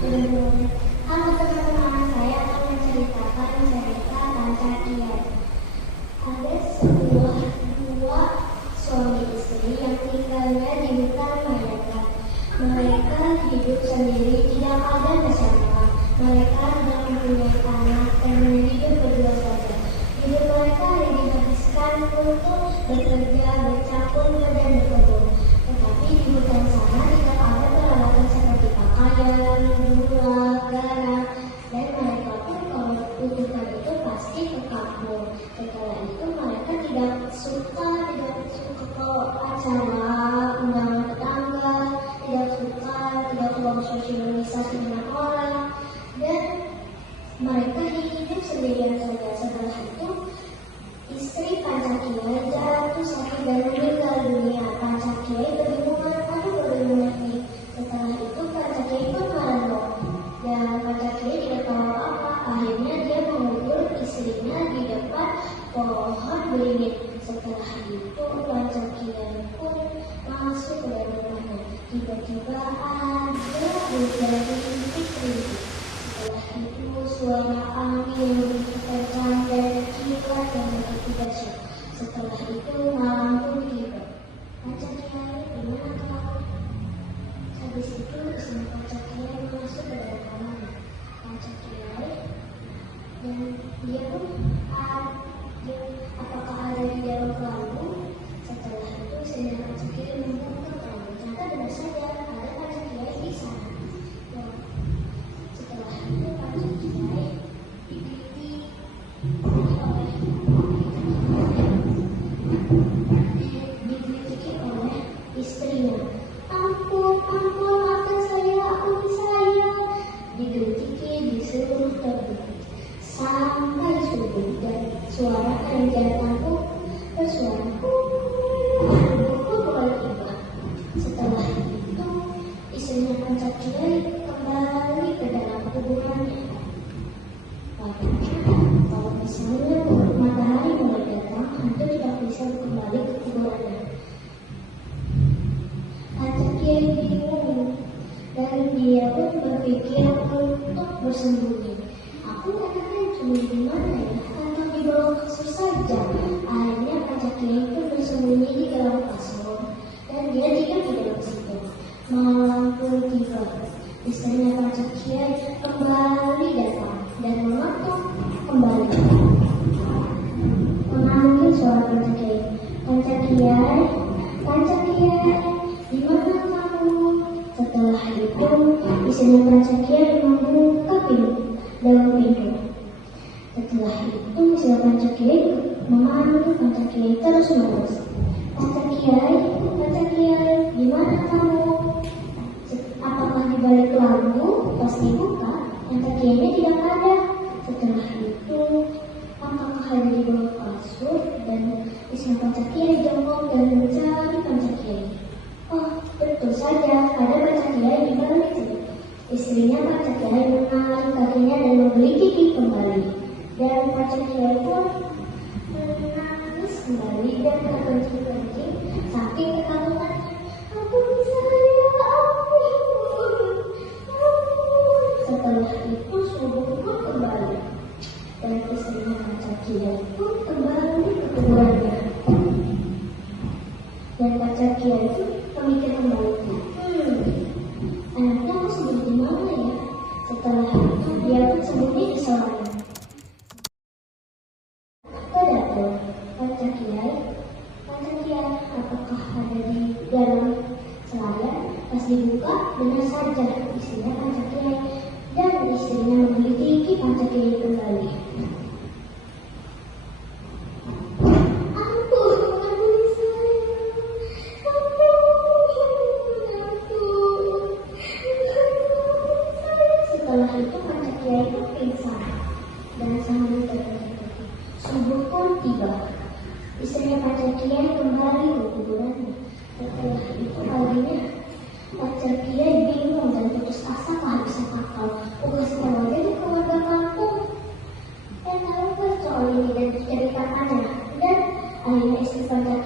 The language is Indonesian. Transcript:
Halo teman-teman, saya akan menceritakan cerita Pancakiyat. Ada dua suami istri yang tinggalnya di hutan Mayakan. Mereka hidup sendiri, tidak ada bersama. Mereka tidak mempunyai anak dan hidup berdua saja. Hidup mereka hanya dihabiskan untuk bekerja, bercakun, dan berkebun. Tetapi di hutan sana tidak ada peralatan seperti pakaian, gula, garam, dan mereka pun kalau butuhkan itu pasti ke kampung. Setelah itu mereka tidak suka ke acara undangan tetangga, tidak keluar bersosialisasi dengan orang, dan mereka hidup sendirian saja. Setelah itu istri Pancakiyat jatuh sakit dan meninggal dunia. Pancakiyat kebingungan, bagaimana ini? Setelah itu Pancakiyat pun merengek dan Pancakiyat tidak tahu apa. Akhirnya dia mengubur istrinya di depan pohon beringin. Setelah itu Pancakiyat pun masuk ke dalam rumahnya. Tiba-tiba ada hujan rintik-rintik. Setelah itu suara angin begitu kencang dan kilat yang begitu dahsyat. Setelah itu malam pun tiba. Pancakiyat, di mana kau? Habis itu istri Pancakiyat masuk ke dalam kamarnya. Pancakiyat dan dia pun apakah ada di dalam kelambu? Setelah itu istri Pancakiyat membuka kelambu. Ternyata benar saja ada Pancakiyat di sana. Setelah itu Pancakiyat digelitiki oleh istrinya. Ampun, maafkan saya, ampuni saya. Digelitiki di seluruh tubuh sampai subuh dan suara air datang pun bersuara tiba. Setelah itu istrinya Pancakiyat kembali ke dalam kuburannya. Kalau misalnya matahari mulai datang, hantu tidak bisa kembali ke kuburannya. Pancakiyat bingung dan dia pun berpikir untuk bersembunyi. Aku akan sembunyi di mana ya? Atau di bawah kasur saja. Akhirnya Pancakiyat pun bersembunyi di dalam kasur dan dia tidak di dalam situ. Malam pun tiba. Istrinya Pancakiyat kembali datang dan mengetuk kembali. Memanggil suara Pancakiyat. Pancakiyat, di mana kamu? Setelah itu, istrinya Pancakiyat membuka dalam pintu. Setelah itu, istrinya Pancakiyat memanggil Pancakiyat terus-menerus. Pancakiyat, di mana kamu? Apakah di balik lampu? Pasti buka. Pancakiyatnya tidak ada. Setelah itu, apakah ada di bawah kasur? Dan istri Pancakiyat jongkok dan mencari Pancakiyat. Oh, betul saja, ada Pancakiyat di balik itu. Istrinya Pancakiyat menarik kakinya dan menggigit kembali. Dan Pancakiyat pun menangis kembali dan terkencing-kencing saking ketakutannya. Ampun saya, ampun. Setelah itu subuh pun kembali dan istrinya Pancakiyat pun kembali ke kuburannya. Dan Pancakiyat itu memikir kembali, anaknya aku sembunyi di mana ya? Setelah itu dia pun sembunyi di selana. Kedatangan Pancakiyat, apakah ada di dalam selana? Pas dibuka, benar saja istrinya Pancakiyat dan istrinya menggigit Pancakiyat kembali. Setelah itu Pancakiyat itu pingsan dan sambil terkejut. Subuh pun tiba. Istrinya Pancakiyat kembali ke kuburannya. Setelah itu paginya Pancakiyat bingung dan putus asa kehabisan akal. Tugas keluarga di keluarga kampung. Dan lalu soal ini dan diceritakannya. Dan akhirnya istri Pancakiyat